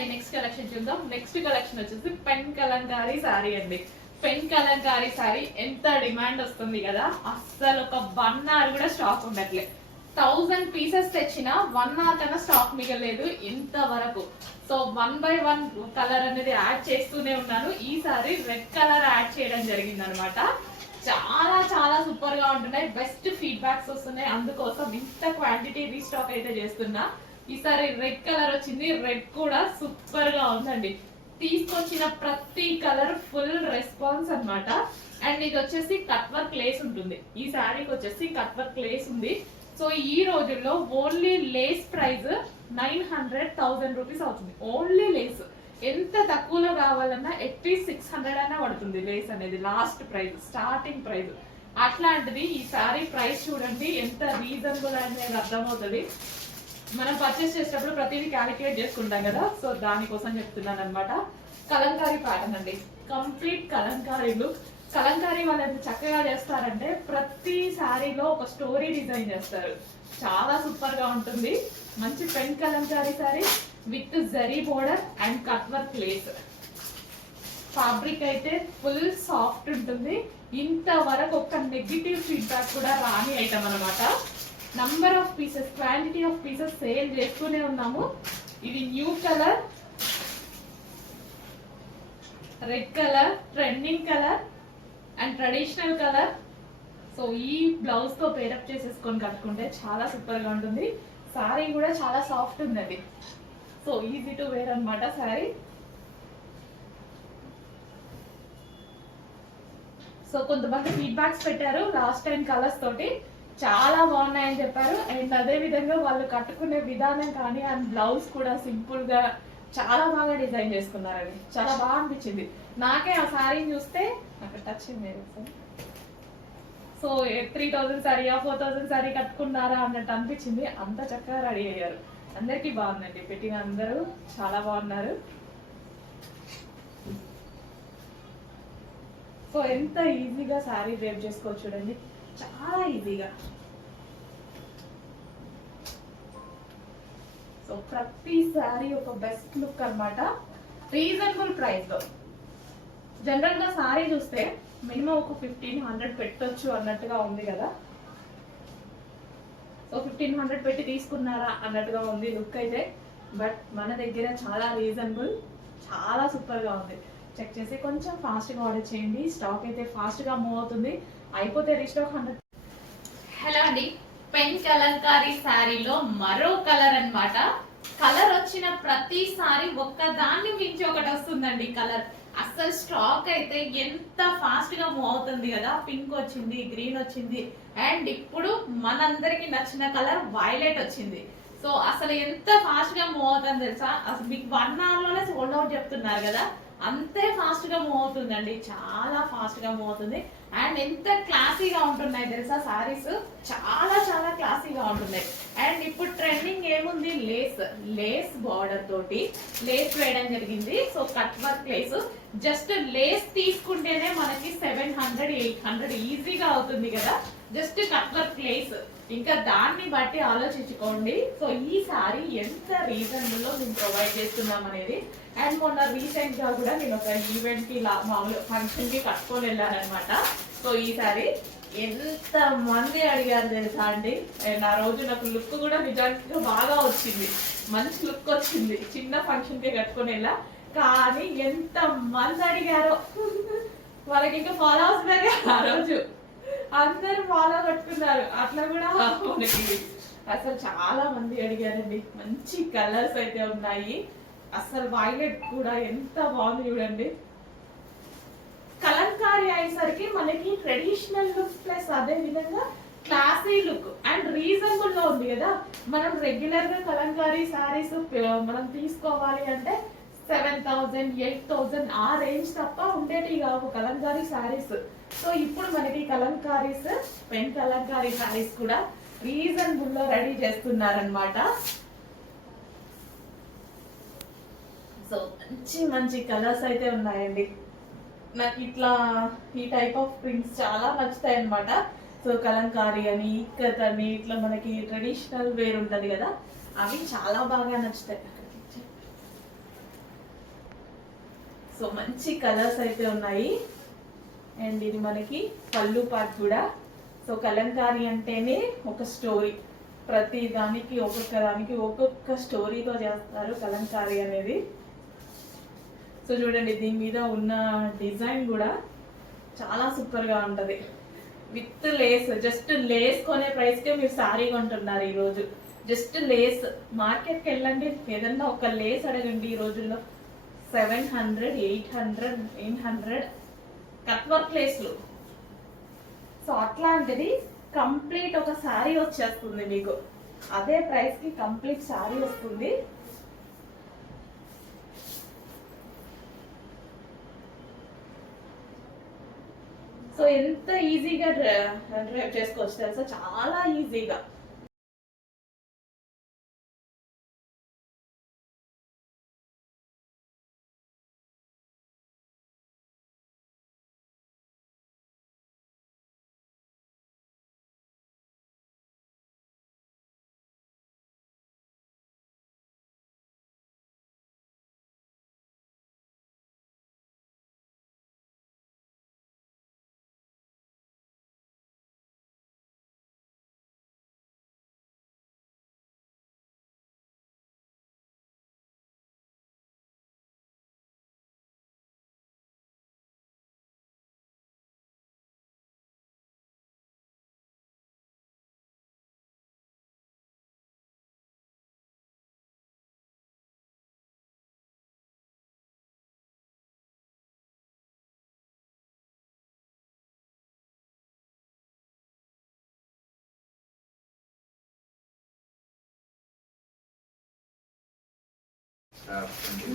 రండి next collection చూద్దాం. Next collection వచ్చేసి పెన్ కలంకారీ శారీ అండి. పెన్ కలంకారీ శారీ ఎంత డిమాండ్ వస్తుంది కదా, అస్సలు ఒక 1 hour కూడా స్టాక్ ఉండట్లే. 1000 పీసెస్ తెచ్చిన 1 hour కన్నా స్టాక్ మిగలేదు ఇంతవరకు. సో 1 by 1 కలర్ అనేది యాడ్ చేస్తూనే ఉన్నాను. ఈసారి రెడ్ కలర్ యాడ్ చేయడం జరిగింది అనమాట. చాలా చాలా సూపర్ గా ఉంటున్నాయి, బెస్ట్ ఫీడ్బ్యాక్స్ వస్తున్నాయి. అందుకోసం ఇంత క్వాంటిటీ రీస్టాక్ అయితే చేస్తున్నా. ఈసారి రెడ్ కలర్ వచ్చింది, రెడ్ కూడా సూపర్ గా ఉందండి. తీసుకొచ్చిన ప్రతి కలర్ ఫుల్ రెస్పాన్స్ అన్నమాట. అండ్ ఇది వచ్చేసి కట్ వర్క్ లేస్ ఉంటుంది. ఈ శారీకి వచ్చేసి కట్ వర్క్ లేస్ ఉంది. సో ఈ రోజుల్లో ఓన్లీ లేస్ ప్రైస్ 900,000 రూపీస్ అవుతుంది. ఓన్లీ లేస్ ఎంత తక్కువలో కావాలన్నా అట్లీస్ట్ 600 అయినా పడుతుంది. లేస్ అనేది లాస్ట్ ప్రైస్, స్టార్టింగ్ ప్రైస్. అట్లాంటిది ఈ శారీ ప్రైస్ చూడండి ఎంత రీజనబుల్ అనేది అర్థమవుతుంది. మనం పర్చేస్ చేసేటప్పుడు ప్రతిదీ క్యాలిక్యులేట్ చేసుకుంటాం కదా, సో దానికోసం చెప్తున్నాను అనమాట. కలంకారీ ప్యాటర్న్ అండి, కంప్లీట్ కలంకారీ లుక్. కలంకారీ వాళ్ళు ఎంత చక్కగా చేస్తారంటే ప్రతి శారీలో ఒక స్టోరీ డిజైన్ చేస్తారు. చాలా సూపర్ గా ఉంటుంది. మంచి pen Kalamkari sari with zari border and cut work Lay's. Fabric అయితే ఫుల్ సాఫ్ట్ ఉంటుంది. ఇంతవరకు ఒక నెగిటివ్ ఫీడ్బ్యాక్ కూడా రాని ఐటమ్ అనమాట. Number of pieces, quantity of pieces sale చేస్తూనే ఉన్నాము. ఇది new colour, red colour, trending colour and traditional colour. So ఈ బ్లౌజ్ తో పేరప్ చేసేసుకొని కట్టుకుంటే చాలా సూపర్ గా ఉంటుంది. సారీ కూడా చాలా సాఫ్ట్ ఉందండి. సో ఈజీ టు వేర్ అనమాట సారీ. సో కొంతమంది ఫీడ్బ్యాక్స్ పెట్టారు లాస్ట్ టైం కలర్స్ తోటి, చాలా బాగున్నాయని చెప్పారు. అండ్ అదే విధంగా వాళ్ళు కట్టుకునే విధానం కానీ అండ్ బ్లౌజ్ కూడా సింపుల్ గా చాలా బాగా డిజైన్ చేసుకున్నారండి. చాలా బాగా అనిపించింది నాకే ఆ శారీని చూస్తే. అక్కడ టచ్ సో 3000 శారీ 4000 శారీ కట్టుకున్నారా అన్నట్టు అనిపించింది. అంత చక్కగా రెడీ అయ్యారు. అందరికి బాగుందండి, పెట్టిన అందరూ చాలా బాగున్నారు. సో ఎంత ఈజీగా శారీ డ్రేప్ చేసుకోవచ్చు చూడండి, చాలా ఈజీగా. సో ప్రతి శారీ ఒక బెస్ట్ లుక్ అన్నమాట, రీజనబుల్ ప్రైస్ లో. జనరల్ గా శారీ చూస్తే మినిమం ఒక 1500 పెట్టొచ్చు అన్నట్టుగా ఉంది కదా. సో 1500 పెట్టి తీసుకున్నారా అన్నట్టుగా ఉంది లుక్ అయితే. బట్ మన దగ్గర చాలా రీజనబుల్, చాలా సూపర్ గా ఉంది. చెక్ చేసి కొంచెం ఫాస్ట్ గా ఆర్డర్ చేయండి. స్టాక్ అయితే ఫాస్ట్ గా మూవ్ అవుతుంది, అయిపోతే రీస్టాక్ 100. హలో అండి, పెన్ కలంకారీ శారీలో మరో కలర్ అన్నమాట. కలర్ వచ్చిన ప్రతిసారి ఒక్కదాన్ని మించి ఒకటి వస్తుందండి కలర్. అసలు స్టాక్ అయితే ఎంత ఫాస్ట్ గా మూవ్ అవుతుంది కదా. పింక్ వచ్చింది, గ్రీన్ వచ్చింది, అండ్ ఇప్పుడు మనందరికి నచ్చిన కలర్ వైలెట్ వచ్చింది. సో అసలు ఎంత ఫాస్ట్ గా మూవ్ అవుతుంది తెలుసా. అసలు మీకు 1 hour లోనే సోల్డ్ అవుట్ చెప్తున్నారు కదా, అంతే ఫాస్ట్ గా మూవ్ అవుతుందండి. చాలా ఫాస్ట్ గా మూవ్ అవుతుంది. అండ్ ఎంత క్లాసీగా ఉంటున్నాయి తెలుసా సారీస్, చాలా చాలా క్లాసీగా ఉంటున్నాయి. అండ్ ఇప్పుడు ట్రెండింగ్ ఏముంది, లేస్. లేస్ బార్డర్ తోటి లేస్ వేయడం జరిగింది. So cut work lace. Just lace తీసుకుంటేనే మనకి 700 800 ఈజీగా అవుతుంది కదా, జస్ట్ కట్ వర్క్ లేస్. ఇంకా దాన్ని బట్టి ఆలోచించుకోండి. సో ఈ సారీ ఎంత రీజనబుల్ లో మేము ప్రొవైడ్ చేస్తున్నాం అనేది. అండ్ మొన్న రీసెంట్ గా కూడా నేను ఒక ఈవెంట్ కి మామూలు ఫంక్షన్ కి కట్టుకొని వెళ్ళానమాట. సో ఈ సారీ ఎంత మంది అడిగారు తెలుసా అండి. అండ్ ఆ రోజు నాకు లుక్ కూడా నిజానికి బాగా వచ్చింది, మంచి లుక్ వచ్చింది. చిన్న ఫంక్షన్ కి కట్టుకొని వెళ్ళా, కానీ ఎంత మంది అడిగారో. వాళ్ళకి ఇంకా ఫాలోవర్స్ పెరిగా ఆ రోజు, అందరు ఫాలో కట్టుకున్నారు. అట్లా కూడా మనకి అసలు చాలా మంది అడిగారండి. మంచి కలర్స్ అయితే ఉన్నాయి. అసలు వైలెట్ కూడా ఎంత బాగుంది చూడండి. కలంకారీ అయ్యేసరికి మనకి ట్రెడిషనల్ లుక్ ప్లస్ అదే విధంగా క్లాసీ లుక్ అండ్ రీజనబుల్ లో ఉంది కదా. మనం రెగ్యులర్ గా కలంకారీ శారీస్ మనం తీసుకోవాలి అంటే 7000 8000 ఆ రేంజ్ తప్ప ఉండేటి కావు కలంకారీ శారీస్. సో ఇప్పుడు మనకి కలంకారీస్, పెన్ కలంకారీ శారీస్ కూడా రీజనబుల్ లో రెడీ చేస్తున్నారనమాట. సో మంచి మంచి కలర్స్ అయితే ఉన్నాయండి. నాకు ఇట్లా ఈ టైప్ ఆఫ్ ప్రింట్స్ చాలా నచ్చుతాయి అనమాట. సో కలంకారీ అని, ఇక్కత్ అని, ఇట్లా మనకి ట్రెడిషనల్ వేర్ ఉంటది కదా, అవి చాలా బాగా నచ్చుతాయి. సో మంచి కలర్స్ అయితే ఉన్నాయి. అండ్ ఇది మనకి పళ్ళు పార్ట్ కూడా. సో కలంకారీ అంటేనే ఒక స్టోరీ, ప్రతి దానికి ఒక్కొక్క స్టోరీతో చేస్తారు కలంకారీ అనేది. సో చూడండి, దీని మీద ఉన్న డిజైన్ కూడా చాలా సూపర్గా ఉంటుంది. విత్ లేస్, జస్ట్ లేస్ కొనే ప్రైస్కే మీరు శారీ కొంటున్నారు ఈరోజు. జస్ట్ లేస్ మార్కెట్కి వెళ్ళండి, ఏదన్నా ఒక లేస్ అడగండి ఈ రోజుల్లో 700, 800, 900 కట్ వర్క్ లేస్లు. సో అట్లాంటిది కంప్లీట్ ఒక శారీ వచ్చేస్తుంది మీకు. అదే ప్రైస్కి కంప్లీట్ శారీ వస్తుంది. సో ఎంత ఈజీగా డ్రైవ్ చేసుకోవచ్చు తెలుసా, చాలా ఈజీగా.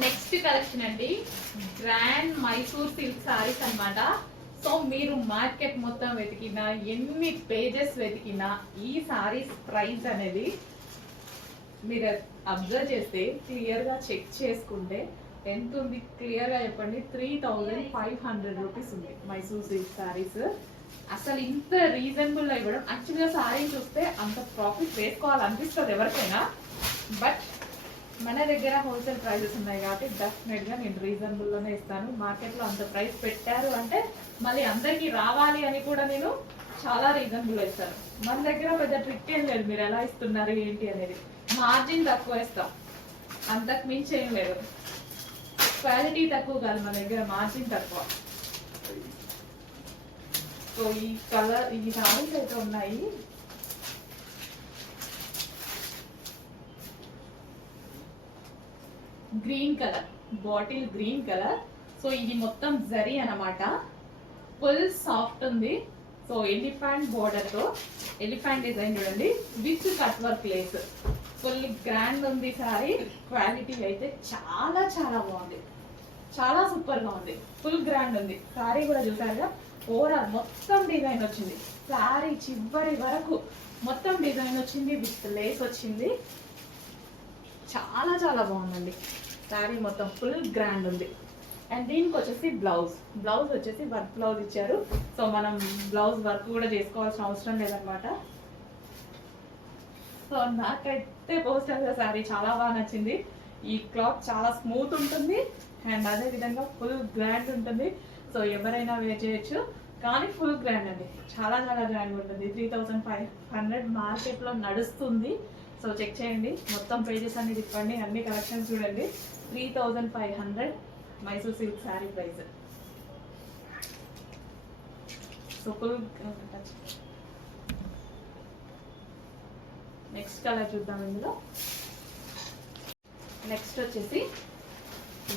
నెక్స్ట్ కలెక్షన్ అండి, గ్రాండ్ మైసూర్ సిల్క్ సారీస్ అన్నమాట. సో మీరు మార్కెట్ మొత్తం వెతికినా, ఎన్ని పేజెస్ వెతికినా ఈ సారీస్ ప్రైస్ అనేది మీరు అబ్జర్వ్ చేస్తే, క్లియర్ గా చెక్ చేసుకుంటే ఎంత ఉంది క్లియర్ గా చెప్పండి. 3500 రూపీస్ ఉంది మైసూర్ సిల్క్ సారీస్. అసలు ఇంత రీజనబుల్ గా ఇవ్వడం, యాక్చువల్గా సారీ చూస్తే అంత ప్రాఫిట్ వేసుకోవాలనిపిస్తుంది ఎవరికైనా, బట్ మన దగ్గర హోల్సేల్ ప్రైజెస్ ఉన్నాయి కాబట్టి డెఫినెట్గా నేను రీజనబుల్లోనే ఇస్తాను. మార్కెట్లో అంత ప్రైస్ పెట్టారు అంటే మళ్ళీ అందరికీ రావాలి అని కూడా నేను చాలా రీజనబుల్ ఇస్తాను. మన దగ్గర పెద్ద ట్రిక్ ఏం లేదు, మీరు ఎలా ఇస్తున్నారు ఏంటి అనేది. మార్జిన్ తక్కువ ఇస్తాం, అంతకు మించి ఏం లేదు. క్వాలిటీ తక్కువ కాదు మన దగ్గర, మార్జిన్ తక్కువ. సో ఈ కలర్, ఈ సారీస్ అయితే ఉన్నాయి. Green colour, bottle green colour. So ఇది మొత్తం జరీ అన్నమాట, ఫుల్ సాఫ్ట్ ఉంది. సో ఎలిఫెంట్ బోర్డర్ తో, ఎలిఫెంట్ డిజైన్ చూడండి, with cut work Lay's. Full grand ఉంది సారీ. క్వాలిటీ అయితే చాలా చాలా బాగుంది, చాలా సూపర్ గా ఉంది. ఫుల్ గ్రాండ్ ఉంది సారీ కూడా. చూసారుగా ఓవరాల్ మొత్తం డిజైన్ వచ్చింది, సారీ చివరి వరకు మొత్తం డిజైన్ వచ్చింది, విత్ లేస్ వచ్చింది. చాలా చాలా బాగుందండి సారీ, మొత్తం ఫుల్ గ్రాండ్ ఉంది. అండ్ దీనికి వచ్చేసి బ్లౌజ్ వచ్చేసి వర్క్ బ్లౌజ్ ఇచ్చారు. సో మనం బ్లౌజ్ వర్క్ కూడా చేసుకోవాల్సిన అవసరం లేదనమాట. సో నాకైతే పోస్టల్ సారీ చాలా బాగా నచ్చింది. ఈ క్లాత్ చాలా స్మూత్ ఉంటుంది అండ్ అదే విధంగా ఫుల్ గ్రాండ్ ఉంటుంది. సో ఎవరైనా వేర్ చేయొచ్చు, కానీ ఫుల్ గ్రాండ్ అండి, చాలా చాలా గ్రాండ్ ఉంటుంది. 3500 మార్కెట్లో నడుస్తుంది. సో చెక్ చేయండి, మొత్తం పేజెస్ అన్ని తిప్పండి, అన్ని కలెక్షన్స్ చూడండి. 3500 Mysore silk sari price. So full. Next colour చూద్దాం. ఇందులో నెక్స్ట్ వచ్చేసి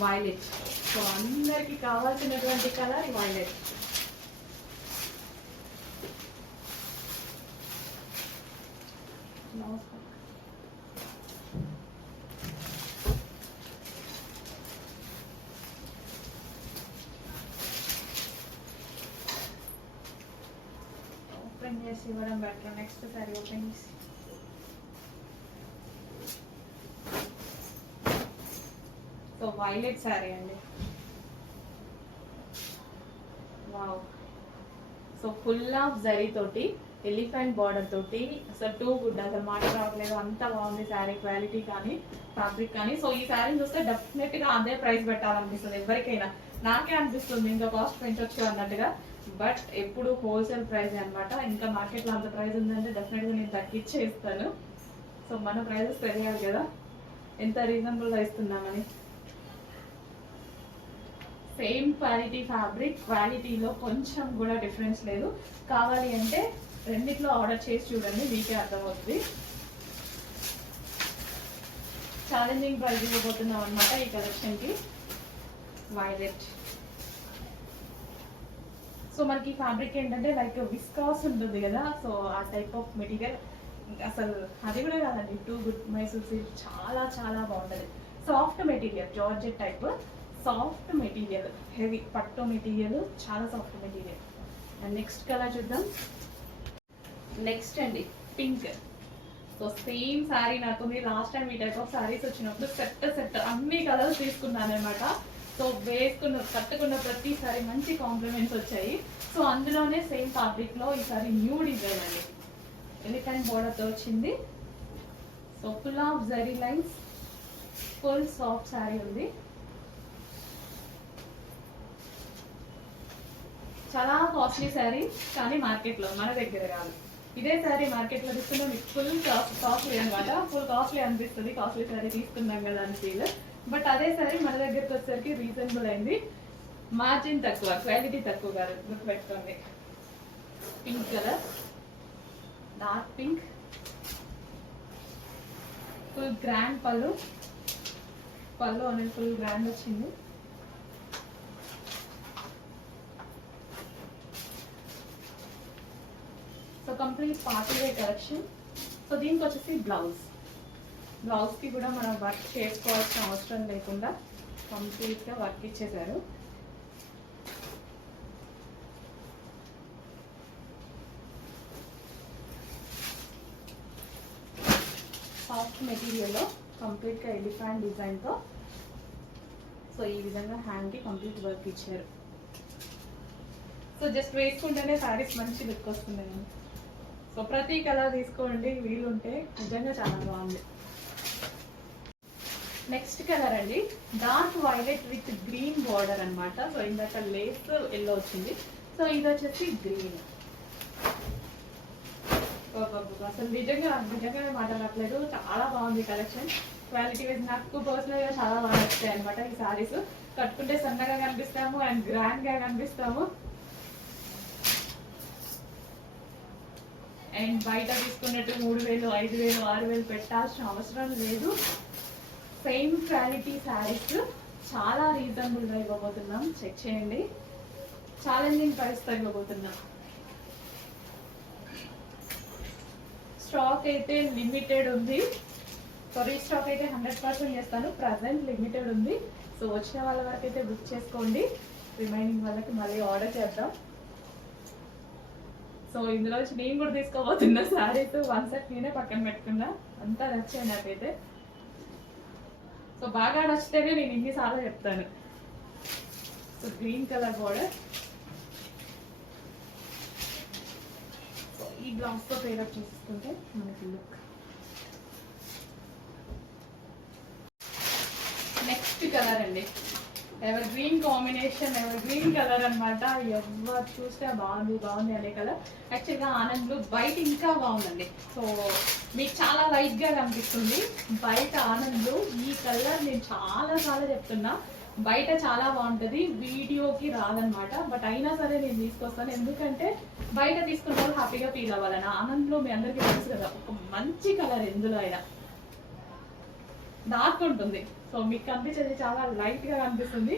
వైలెట్. సో అందరికి కావాల్సినటువంటి కలర్ వైలెట్. ఓపెన్ చేసి ఇవ్వడం బెటర్. నెక్స్ట్ సారీ ఓపెన్ చేసి, సో వైలెట్ సారీ అండి. Wow. So full of zari తోటి ఎలిఫెంట్ బార్డర్ తోటి అసలు టూ గుడ్, అసలు మాట రావట్లేదు, అంత బాగుంది శారీ క్వాలిటీ కానీ ఫ్యాబ్రిక్ కానీ. సో ఈ శారీని చూస్తే డెఫినెట్ గా అదే ప్రైస్ పెట్టాలనిపిస్తుంది ఎవరికైనా, నాకే అనిపిస్తుంది ఇంకా కాస్ట్ పెంచొచ్చు అన్నట్టుగా. బట్ ఎప్పుడు హోల్సేల్ ప్రైస్ అనమాట. ఇంకా మార్కెట్లో అంత ప్రైస్ ఉందంటే డెఫినెట్గా నేను తగ్గించే ఇస్తాను. సో మన ప్రైజెస్ తెలియాలి కదా ఎంత రీజనబుల్గా ఇస్తున్నామని. సేమ్ క్వాలిటీ ఫ్యాబ్రిక్, క్వాలిటీలో కొంచెం కూడా డిఫరెన్స్ లేదు. కావాలి అంటే రెండిట్లో ఆర్డర్ చేసి చూడండి, మీకే అర్థమవుతుంది. ఛాలెంజింగ్ ప్రైస్ ఇవ్వబోతున్నాం అనమాట ఈ కలెక్షన్కి. వైలెట్. సో మనకి ఫ్యాబ్రిక్ ఏంటంటే లైక్ విస్కాస్ ఉంటుంది కదా, సో ఆ టైప్ ఆఫ్ మెటీరియల్. అసలు అది కూడా కాదండి, టూ గుడ్. మైసూర్ సిల్క్ చాలా చాలా బాగుంటుంది. Soft material, georgette type soft material, heavy పట్టు మెటీరియల్, చాలా soft material. And next colour చూద్దాం. నెక్స్ట్ అండి పింక్. సో సేమ్ శారీ నాకు మీరు లాస్ట్ టైం ఈ టైప్ ఆఫ్ శారీస్ వచ్చినప్పుడు సెట్ అన్ని కలర్స్ తీసుకున్నాను అనమాట. సో కట్టుకున్న ప్రతిసారి మంచి కాంప్లిమెంట్స్ వచ్చాయి. సో అందులోనే సేమ్ ఫ్యాబ్రిక్ లో ఈసారి న్యూ డిజైన్ అండి, ఎలిఫెంట్ బోర్డర్తో వచ్చింది. So full of zari lines, full soft sari ఉంది. చాలా కాస్ట్లీ శారీ, కానీ మార్కెట్లో మన దగ్గర కాదు. ఇదే శారీ మార్కెట్లో తీసుకున్నా మీకు ఫుల్ కాస్ట్లీ అనమాట, ఫుల్ కాస్ట్లీ అనిపిస్తుంది. కాస్ట్లీ శారీ తీసుకున్నాం కదా అని ఫీల్. బట్ అదే శారీ మన దగ్గరకు వచ్చేసరికి రీజనబుల్ అయింది, మార్జిన్ తక్కువ, క్వాలిటీ తక్కువ కాదు, గుర్తుపెట్టుకోండి. Pink colour, dark pink, full grand పళ్ళు అనేది ఫుల్ గ్రాండ్ వచ్చింది. So complete party wear collection. So దీనికి వచ్చేసి బ్లౌజ్కి కూడా మనం వర్క్ చేసుకోవాల్సిన అవసరం లేకుండా కంప్లీట్గా వర్క్ ఇచ్చేసారు. సాఫ్ట్ మెటీరియల్లో కంప్లీట్గా ఎలిఫెంట్ డిజైన్తో. సో ఈ విధంగా హ్యాండ్కి కంప్లీట్ వర్క్ ఇచ్చారు. సో జస్ట్ వేసుకుంటేనే శారీస్ మంచి లుక్ వస్తుంది. సో ప్రతి కలర్ తీసుకోండి వీలుంటే, నిజంగా చాలా బాగుంది. నెక్స్ట్ కలర్ అండి dark violet with green border అనమాట. సో ఇందాక లేస్ ఎల్లో వచ్చింది, సో ఇది వచ్చేసి గ్రీన్. అసలు నిజంగా మాట్లాడట్లేదు, చాలా బాగుంది కలెక్షన్. క్వాలిటీ వైజ్ నాకు పర్సనల్గా చాలా బాగా నచ్చాయి అనమాట ఈ శారీస్. కట్టుకుంటే సన్నగా కనిపిస్తాము అండ్ గ్రాండ్గా కనిపిస్తాము. అండ్ బయట తీసుకున్నట్టు 3000, 5000, 6000 పెట్టాల్సిన అవసరం లేదు. సేమ్ క్వాలిటీ శారీస్ చాలా రీజనబుల్గా ఇవ్వబోతున్నాం, చెక్ చేయండి. ఛాలెంజింగ్ ప్రైస్తో ఇవ్వబోతున్నాం. స్టాక్ అయితే లిమిటెడ్ ఉంది. సో రీస్టాక్ అయితే 100% చేస్తాను, ప్రజెంట్ లిమిటెడ్ ఉంది. సో వచ్చిన వాళ్ళ వరకు అయితే బుక్ చేసుకోండి, రిమైనింగ్ వాళ్ళకి మళ్ళీ ఆర్డర్ చేద్దాం. సో ఇందులో నేను కూడా తీసుకోబోతున్నా శారీస్. వన్ సెట్ నేనే పక్కన పెట్టుకున్నా, అంతా నచ్చాయి నాకైతే. సో బాగా నచ్చితేనే నేను ఇన్నిసార్లు చెప్తాను. So green colour border, so ఈ బ్లౌజ్తో పేరప్ చూసుకుంటే మనకి లుక్. నెక్స్ట్ కలర్ అండి ever green combination, ever green colour అనమాట. ఎవరు చూస్తే బాగుంది అనే కలర్. యాక్చువల్గా ఆనంద్ బ్లూ బయట ఇంకా బాగుందండి. సో మీకు చాలా లైట్గా కనిపిస్తుంది బయట ఆనంద్ బ్లూ. ఈ కలర్ నేను చాలా చెప్తున్నా, బయట చాలా బాగుంటుంది, వీడియోకి రాదనమాట. బట్ అయినా సరే నేను తీసుకొస్తాను, ఎందుకంటే బయట తీసుకున్న వాళ్ళు హ్యాపీగా ఫీల్ అవ్వాలని. ఆనంద్ బ్లూ మీ అందరికీ తెలుసు కదా, ఒక మంచి కలర్. ఎందులో అయినా డార్క్ ఉంటుంది, సో మీకు కనిపించేది చాలా లైట్ గా కనిపిస్తుంది.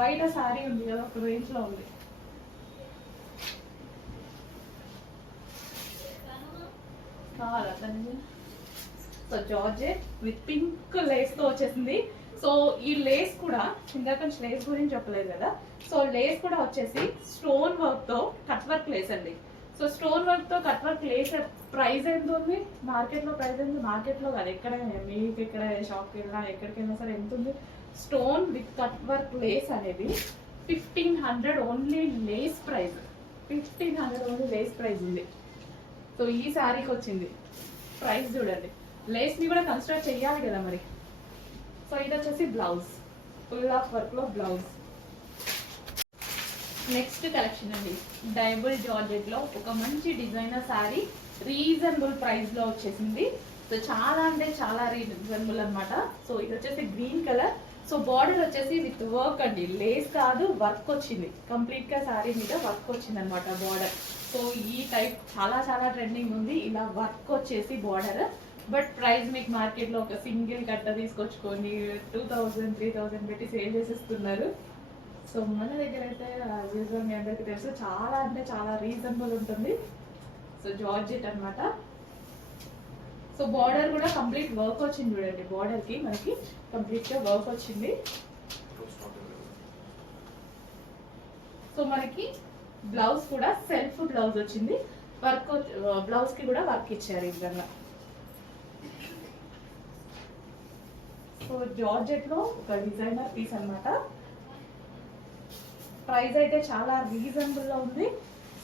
బయట శారీ ఉంది కదా, ఒక రేంజ్ లో ఉంది. So georgette with pink lace తో వచ్చేసింది. సో ఈ లేస్ కూడా ఇందాక లేస్ గురించి చెప్పలేదు కదా, సో లేస్ కూడా వచ్చేసి స్టోన్ వర్క్ తో కట్ వర్క్ లేస్ అండి. సో స్టోన్ వర్క్ తో కట్ వర్క్ లేస్ ప్రైస్ ఎంత ఉంది మార్కెట్లో? ప్రైస్ ఎంత మార్కెట్లో కాదు, ఎక్కడ మీకు ఎక్కడ షాప్కి వెళ్ళినా ఎక్కడికైనా సరే ఎంత ఉంది? Stone with cut work lace అనేది 1500 only lace price. 1500 only lace price ఉంది. సో ఈ శారీకి వచ్చింది. ప్రైస్ చూడండి, లేస్ని కూడా కన్స్ట్రక్ట్ చెయ్యాలి కదా మరి. సో ఇది వచ్చేసి బ్లౌజ్, ఫుల్ ఆఫ్ వర్క్లో బ్లౌజ్. నెక్స్ట్ కలెక్షన్ అండి, డైబుల్ జార్జెట్లో ఒక మంచి డిజైనర్ శారీ రీజనబుల్ ప్రైస్లో వచ్చేసింది. సో చాలా అంటే చాలా రీజనబుల్ అనమాట. సో ఇది వచ్చేసి గ్రీన్ కలర్. సో బార్డర్ వచ్చేసి విత్ వర్క్ అండి, లేస్ కాదు వర్క్ వచ్చింది, కంప్లీట్గా శారీ మీద వర్క్ వచ్చింది అనమాట బార్డర్. సో ఈ టైప్ చాలా చాలా ట్రెండింగ్ ఉంది, ఇలా వర్క్ వచ్చేసి బార్డర్. బట్ ప్రైస్ మీకు మార్కెట్లో ఒక సింగిల్ కట్ట తీసుకొచ్చుకొని 2000 3000 పెట్టి సేల్ చేసేస్తున్నారు. సో మన దగ్గర అయితే యూజువల్ మీ అందరికీ తెలుసు చాలా అంటే చాలా రీజనబుల్ ఉంటుంది. సో జార్జెట్ అనమాట. సో బార్డర్ కూడా కంప్లీట్ వర్క్ వచ్చింది చూడండి, బార్డర్కి మనకి కంప్లీట్గా వర్క్ వచ్చింది. సో మనకి బ్లౌజ్ కూడా సెల్ఫ్ బ్లౌజ్ వచ్చింది, వర్క్ బ్లౌజ్కి కూడా వర్క్ ఇచ్చారు ఈ విధంగా. సో జార్జెట్లో ఒక డిజైనర్ పీస్ అనమాట. ప్రైస్ అయితే చాలా రీజనబుల్లో ఉంది.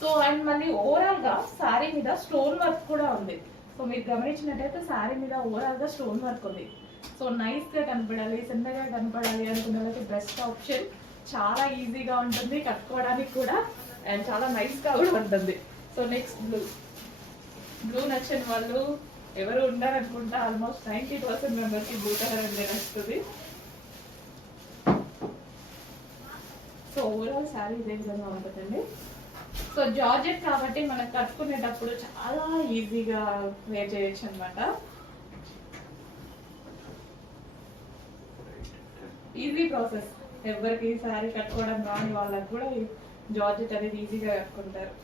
సో అండ్ మళ్ళీ ఓవరాల్గా శారీ మీద స్టోన్ వర్క్ కూడా ఉంది. సో మీరు గమనించినట్టయితే శారీ మీద ఓవరాల్గా స్టోన్ వర్క్ ఉంది. సో నైస్గా కనపడాలి, చిన్నగా కనపడాలి అనుకున్న వాళ్ళకి బెస్ట్ ఆప్షన్. చాలా ఈజీగా ఉంటుంది కట్టుకోవడానికి కూడా, అండ్ చాలా నైస్గా కూడా ఉంటుంది. సో నెక్స్ట్ బ్లూ నచ్చిన వాళ్ళు ఎవరు ఉండాలనుకుంటా, ఆల్మోస్ట్ 90% మెంబర్కి బ్లూ కలర్ అంటే నచ్చుతుంది. సో ఓవరాల్ శారీ ఇదే విధంగా ఉంటుందండి. సో జార్జెట్ కాబట్టి మనకు కట్టుకునేటప్పుడు చాలా ఈజీగా వేర్ చేయొచ్చు అనమాట. ఈజీ ప్రాసెస్, ఎవరికి శారీ కట్టుకోవడం రాని వాళ్ళకి కూడా జార్జెట్ అనేది ఈజీగా కట్టుకుంటారు.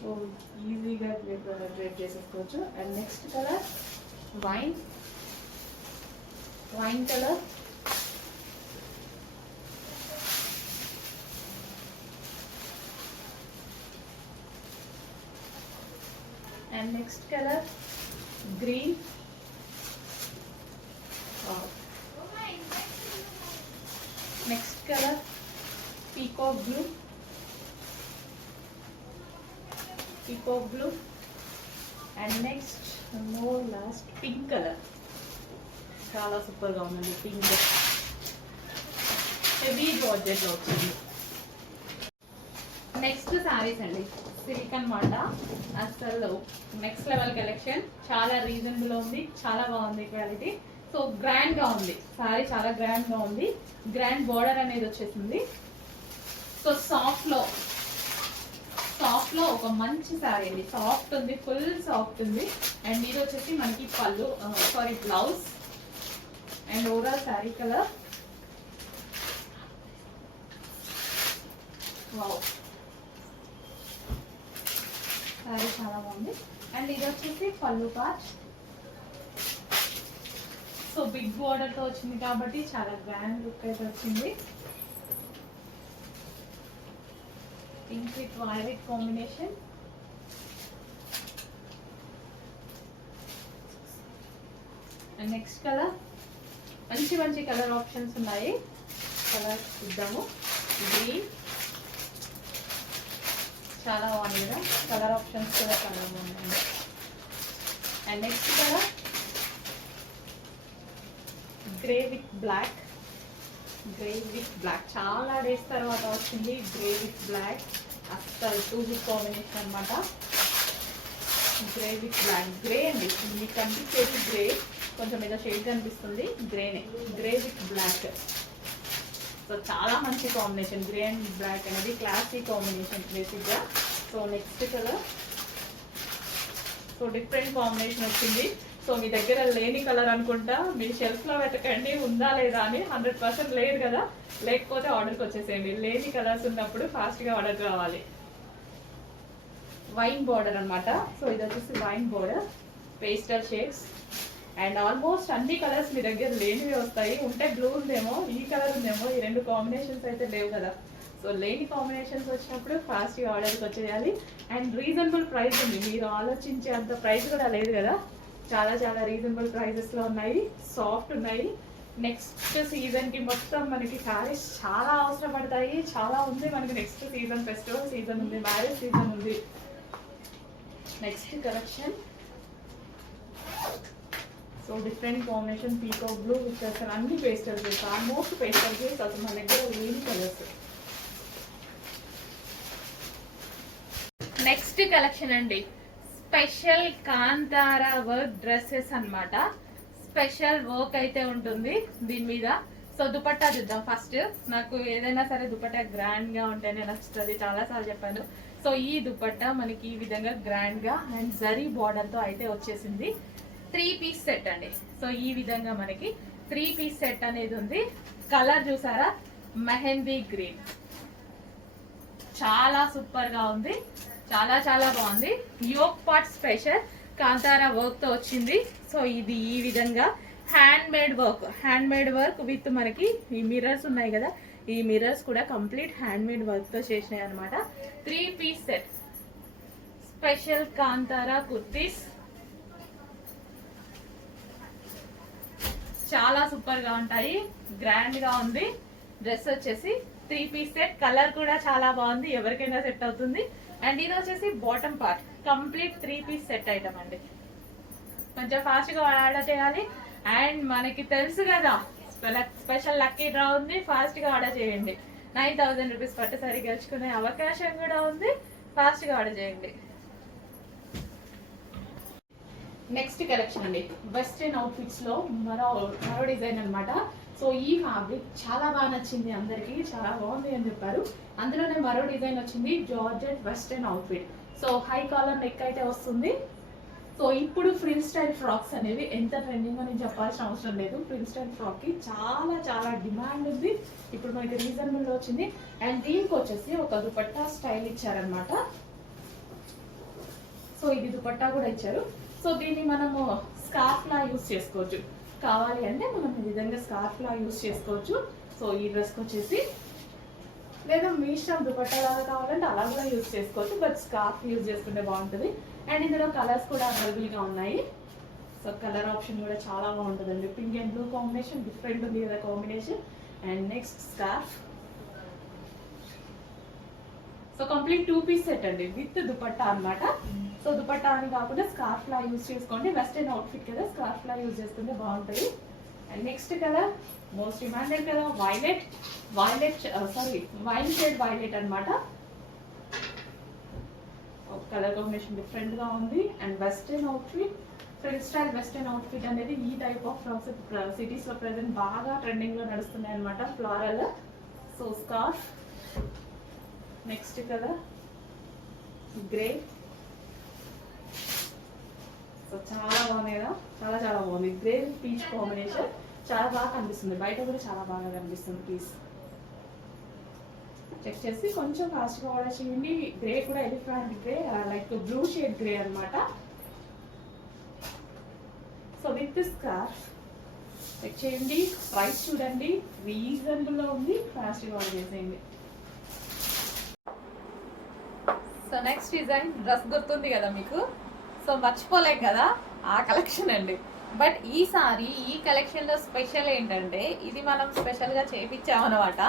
సో ఈజీగా డ్రేప్ చేసేసుకోవచ్చు. And next colour wine colour. And next colour green. Next colour peacock blue. And next last pink colour. చాలా సూపర్గా ఉందండి పింక్, హెవీ జార్జెట్లో వచ్చింది. నెక్స్ట్ శారీస్ అండి, సిల్క్ అనమాట. అసలు నెక్స్ట్ లెవెల్ కలెక్షన్, చాలా రీజనబుల్ ఉంది, చాలా బాగుంది క్వాలిటీ. సో గ్రాండ్గా ఉంది శారీ, చాలా గ్రాండ్గా ఉంది. గ్రాండ్ బార్డర్ అనేది వచ్చేసింది. సో సాఫ్ట్లో ఒక మంచి శారీ అండి, సాఫ్ట్ ఉంది, ఫుల్ సాఫ్ట్ ఉంది. అండ్ ఇది వచ్చేసి మనకి పళ్ళు, sorry blouse. And overall sari colour wow, sari చాలా బాగుంది. అండ్ ఇది వచ్చేసి పళ్ళు పార్ట్. సో బిగ్ బార్డర్తో వచ్చింది కాబట్టి చాలా గ్రాండ్ లుక్ అయితే వచ్చింది. Pink with violet combination. And next colour, మంచి మంచి కలర్ ఆప్షన్స్ ఉన్నాయి, కలర్ చూద్దాము. గ్రీన్ చాలా బాగుంది కదా, కలర్ ఆప్షన్స్ కూడా చాలా బాగున్నాయి. And next colour grey with black. చాలా డేస్ తర్వాత వచ్చింది గ్రే విత్ బ్లాక్. అస్సలు టూ గుడ్ కాంబినేషన్ అనమాట. గ్రే విత్ బ్లాక్, గ్రే అండి మీకు కనిపించేది గ్రే, కొంచెం ఏదో షేడ్ కనిపిస్తుంది, గ్రేనే, గ్రే విత్ బ్లాక్. సో చాలా మంచి కాంబినేషన్, గ్రే అండ్ బ్లాక్ అనేది క్లాసిక్ కాంబినేషన్ బేసిక్గా. So next colour, so different combination వచ్చింది. సో మీ దగ్గర లేని కలర్ అనుకుంటా, మీ షెల్ఫ్లో వెతకండి ఉందా లేదా అని. 100% లేదు కదా, లేకపోతే ఆర్డర్కి వచ్చేసేయండి. లేని కలర్స్ ఉన్నప్పుడు ఫాస్ట్గా ఆర్డర్ రావాలి. వైన్ బార్డర్ అనమాట. సో ఇది వచ్చేసి wine border, pastel shades. And almost అన్ని కలర్స్ మీ దగ్గర లేనివి వస్తాయి. ఉంటే బ్లూ ఉందేమో, ఈ కలర్ ఉందేమో, ఈ రెండు కాంబినేషన్స్ అయితే లేవు కదా. సో లేని కాంబినేషన్స్ వచ్చినప్పుడు ఫాస్ట్గా ఆర్డర్కి వచ్చేయాలి. అండ్ రీజనబుల్ ప్రైస్ ఉంది, మీరు ఆలోచించే అంత ప్రైస్ కూడా లేదు కదా, చాలా చాలా రీజనబుల్ ప్రైజెస్లో ఉన్నాయి, సాఫ్ట్ ఉన్నాయి. నెక్స్ట్ సీజన్కి మొత్తం మనకి శారీస్ చాలా అవసరం పడతాయి, చాలా ఉంది మనకి. నెక్స్ట్ సీజన్ ఫెస్టివల్ సీజన్ ఉంది, మ్యారేజ్ సీజన్ ఉంది. Next collection so different combination peacock blue with అసలు అన్ని పేస్టల్ చేసి ఆల్మోస్ట్ పేస్టల్ చేసి అసలు మన దగ్గర లేని కలర్స్. నెక్స్ట్ కలెక్షన్ అండి, స్పెషల్ కాంతారా వర్క్ డ్రెస్సెస్ అన్నమాట. స్పెషల్ వర్క్ అయితే ఉంటుంది దీని మీద. సో దుపట్టా చూద్దాం ఫస్ట్. నాకు ఏదైనా సరే దుపట్టా గ్రాండ్ గా ఉంటేనే నచ్చుతుంది, చాలా సార్లు చెప్పాను. సో ఈ దుపట్టా మనకి ఈ విధంగా గ్రాండ్ గా అండ్ జరీ బార్డర్ తో అయితే వచ్చేసింది. 3 పీస్ సెట్ అండి. సో ఈ విధంగా మనకి 3 పీస్ సెట్ అనేది ఉంది. కలర్ చూసారా, మెహందీ గ్రీన్, చాలా సూపర్ గా ఉంది, చాలా చాలా బాగుంది. Yoke part special Kantara work తో వచ్చింది. సో ఇది ఈ విధంగా హ్యాండ్ మేడ్ వర్క్ విత్ మనకి ఈ మిర్రర్స్ ఉన్నాయి కదా, ఈ మిర్రర్స్ కూడా కంప్లీట్ హ్యాండ్ మేడ్ వర్క్ తో చేసినాయి అనమాట. 3 piece set special Kantara kurtis, చాలా సూపర్ గా ఉంటాయి, గ్రాండ్ గా ఉంది. డ్రెస్ వచ్చేసి 3 పీస్ సెట్, కలర్ కూడా చాలా బాగుంది, ఎవరికైనా సెట్ అవుతుంది. అండ్ ఇది వచ్చేసి bottom part complete 3 piece set item అండి. కొంచెం ఫాస్ట్ గా ఆర్డర్ చేయాలి. అండ్ మనకి తెలుసు కదా స్పెషల్ లక్కీ డ్రా ఉంది, ఫాస్ట్ గా ఆర్డర్ చేయండి. 9000 రూపీస్ పట్టు సారీ గెలుచుకునే అవకాశం కూడా ఉంది, ఫాస్ట్ గా ఆర్డర్ చేయండి. నెక్స్ట్ కలెక్షన్ అండి, వెస్ట్రన్ అవుట్ఫిట్స్ లో మరో డిజైన్ అన్నమాట. సో ఈ ఫ్యాబ్రిక్ చాలా బాగా నచ్చింది అందరికి, చాలా బాగుంది అని చెప్పారు. అందులోనే మరో డిజైన్ వచ్చింది, georgette western outfit. So high collar neck అయితే వస్తుంది. సో ఇప్పుడు ఫ్రిల్ స్టైల్ ఫ్రాక్స్ అనేవి ఎంత ట్రెండింగ్ అని చెప్పాల్సిన అవసరం లేదు. ఫ్రిల్ స్టైల్ ఫ్రాక్ కి చాలా చాలా డిమాండ్ ఉంది, ఇప్పుడు మనకి రీజనబుల్ లో వచ్చింది. అండ్ దీనికి వచ్చేసి ఒక దుపట్టా స్టైల్ ఇచ్చారనమాట. సో ఇది దుపట్టా కూడా ఇచ్చారు. సో దీన్ని మనము స్కార్ఫ్ లా యూస్ చేసుకోవచ్చు, కావాలి అంటే మనం ఈ విధంగా స్కార్ఫ్ లా యూస్ చేసుకోవచ్చు. సో ఈ డ్రెస్కి వచ్చేసి లేదా మీ ఇష్టం, దుపట్టా లాగా కావాలంటే అలా కూడా యూస్ చేసుకోవచ్చు, బట్ స్కార్ఫ్ యూజ్ చేసుకుంటే బాగుంటుంది. అండ్ ఇందులో కలర్స్ కూడా అవైలబుల్గా ఉన్నాయి. సో కలర్ ఆప్షన్ కూడా చాలా బాగుంటుందండి, pink and blue combination, different ఉంది కదా combination. And next scarf. So complete 2 piece set అండి విత్ దుపట్టా అన్నమాట. సో దుపట్టా అని కాకుండా స్కార్ఫ్ లా యూజ్ చేసుకోండి, వెస్టర్న్ అవుట్ఫిట్ కదా, స్కార్ఫ్ లా యూజ్ చేసుకుంటే బాగుంటుంది. And next colour most demanded colour, wine shade violet అనమాట. కలర్ కాంబినేషన్ డిఫరెంట్ గా ఉంది. And western outfit, frill style western outfit అనేది ఈ టైప్ ఆఫ్ ఫ్రాక్స్ సిటీస్ లో ప్రెసెంట్ బాగా ట్రెండింగ్ లో నడుస్తున్నాయి అనమాట, floral. So scarf. Next colour grey. So చాలా బాగుంది కదా, చాలా చాలా బాగుంది. గ్రే పీచ్ కాంబినేషన్ చాలా బాగా కనిపిస్తుంది, బయట కూడా చాలా బాగా కనిపిస్తుంది. పీస్ చెక్ చేసి కొంచెం ఫాస్ట్గా ఆర్డర్ చేయండి. గ్రే కూడా elephant grey, like blue shade grey అనమాట. సో విత్ స్కార్ఫ్ చెక్ చేయండి, ప్రైస్ చూడండి, రీజనబుల్లో ఉంది, ఫాస్ట్గా ఆర్డర్ చేసేయండి. సో నెక్స్ట్ డిజైన్ డ్రెస్ గుర్తుంది కదా మీకు, సో మర్చిపోలేం కదా, ఆ కలెక్షన్ అండి. బట్ ఈసారి ఈ కలెక్షన్లో స్పెషల్ ఏంటంటే ఇది మనం స్పెషల్గా చేయించామన్నమాట.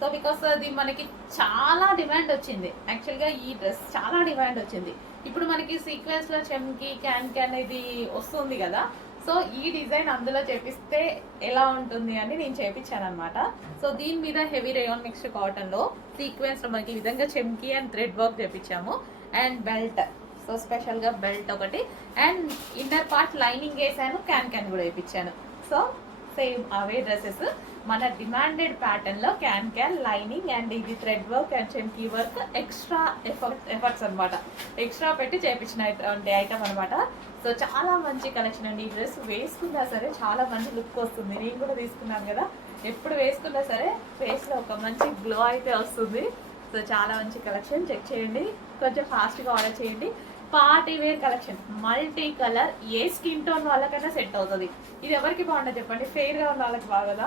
సో బికాస్ అది మనకి చాలా డిమాండ్ వచ్చింది, యాక్చువల్గా ఈ డ్రెస్ చాలా డిమాండ్ వచ్చింది. ఇప్పుడు మనకి సీక్వెన్స్లో చెమ్కి క్యాన్ ఇది వస్తుంది కదా, సో ఈ డిజైన్ అందులో చేపిస్తే ఎలా ఉంటుంది అని నేను చేపించాను అనమాట. సో దీని మీద హెవీ రేయాన్ మిక్స్డ్ కాటన్లో సీక్వెన్స్లో మనకి ఈ విధంగా చెమ్కి అండ్ థ్రెడ్ వర్క్ చేపించాము. అండ్ బెల్ట్, సో స్పెషల్గా బెల్ట్ ఒకటి, అండ్ ఇన్నర్ పార్ట్ లైనింగ్ వేసాను, క్యాన్ కూడా వేయించాను. సో సేమ్ అవే డ్రెస్సెస్ మన డిమాండెడ్ ప్యాటర్న్ లో క్యాన్ లైనింగ్ అండ్ ఇది థ్రెడ్ వర్క్ అండ్ చెమ్కీ వర్క్ ఎక్స్ట్రా ఎఫర్ట్స్ అనమాట, ఎక్స్ట్రా పెట్టి చేయించిన ఐటమ్ అనమాట. సో చాలా మంచి కలెక్షన్ అండి. ఈ డ్రెస్ వేసుకున్నా సరే చాలా మంచి లుక్ వస్తుంది, నేను కూడా తీసుకున్నాను కదా, ఎప్పుడు వేసుకున్నా సరే ఫేస్లో ఒక మంచి గ్లో అయితే వస్తుంది. సో చాలా మంచి కలెక్షన్, చెక్ చేయండి, కొంచెం ఫాస్ట్గా ఆర్డర్ చేయండి. Party wear collection, multi colour, ఏ స్కిన్ టోన్ వాళ్ళకైనా సెట్ అవుతుంది. ఇది ఎవరికి బాగుంటుంది చెప్పండి, ఫెయిర్గా ఉన్న వాళ్ళకి బాగోదా,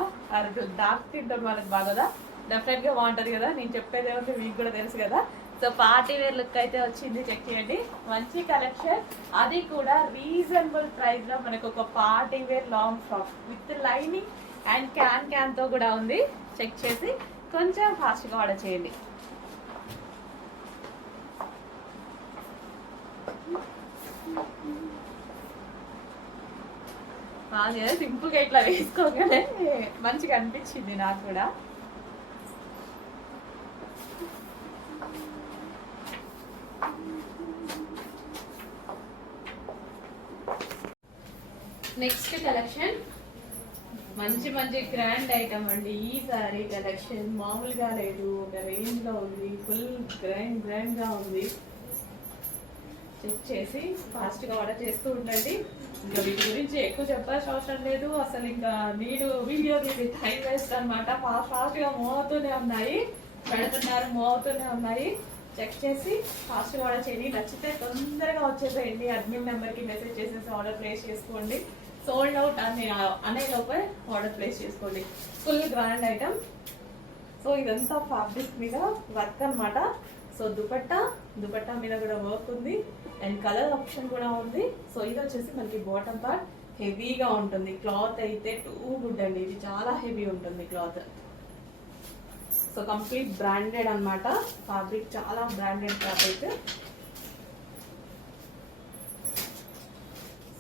డార్క్ స్కిన్ టోన్ వాళ్ళకి బాగోదా, డెఫినెట్గా బాగుంటుంది కదా, నేను చెప్పేది ఏమంటే మీకు కూడా తెలుసు కదా. సో పార్టీ వేర్ లుక్ అయితే వచ్చింది, చెక్ చేయండి. మంచి కలెక్షన్, అది కూడా రీజనబుల్ ప్రైస్లో మనకు ఒక party wear long frock with lining and క్యాన్తో కూడా ఉంది. చెక్ చేసి కొంచెం ఫాస్ట్గా ఆర్డర్ చేయండి. సింపుల్గా ఇట్లా వేసుకోగానే మంచిగా అనిపించింది నాకు కూడా. నెక్స్ట్ కలెక్షన్ మంచి మంచి గ్రాండ్ ఐటమ్ అండి. ఈ సారీ కలెక్షన్ మామూలుగా లేదు, ఒక రేంజ్ లో ఉంది, ఫుల్ గ్రాండ్ గా ఉంది. చెక్ చేసి ఫాస్ట్ గా ఆర్డర్ చేస్తూ ఉండండి. ఇంకా వీటి గురించి ఎక్కువ చెప్పాల్సిన అవసరం లేదు, అసలు ఇంకా నేను వీడియో తీసి టైం వేస్ట్ అనమాట. ఫాస్ట్ గా మూవ్ అవుతూనే ఉన్నాయి, పెడుతున్నారు, మూవ్ అవుతూనే ఉన్నాయి. చెక్ చేసి ఫాస్ట్ గా ఆర్డర్ చేయండి. నచ్చితే తొందరగా వచ్చేసేయండి. అడ్మిన్ నెంబర్కి మెసేజ్ చేసేసి ఆర్డర్ ప్లేస్ చేసుకోండి. సోల్డ్ అవుట్ అనే లోపే ఆర్డర్ ప్లేస్ చేసుకోండి. Full grand item. సో ఇదంతా ఫ్యాబ్రిక్ మీద వర్క్ అనమాట. సో దుపట్టా మీద కూడా వర్క్ ఉంది అండ్ కలర్ ఆప్షన్ కూడా ఉంది. సో ఇది వచ్చేసి మనకి బాటమ్ పార్ట్ హెవీగా ఉంటుంది. క్లాత్ అయితే టూ గుడ్ అండి, ఇది చాలా హెవీ ఉంటుంది క్లాత్. సో కంప్లీట్ బ్రాండెడ్ అనమాట, ఫ్యాబ్రిక్ చాలా బ్రాండెడ్ ఫ్యాబ్రిక్.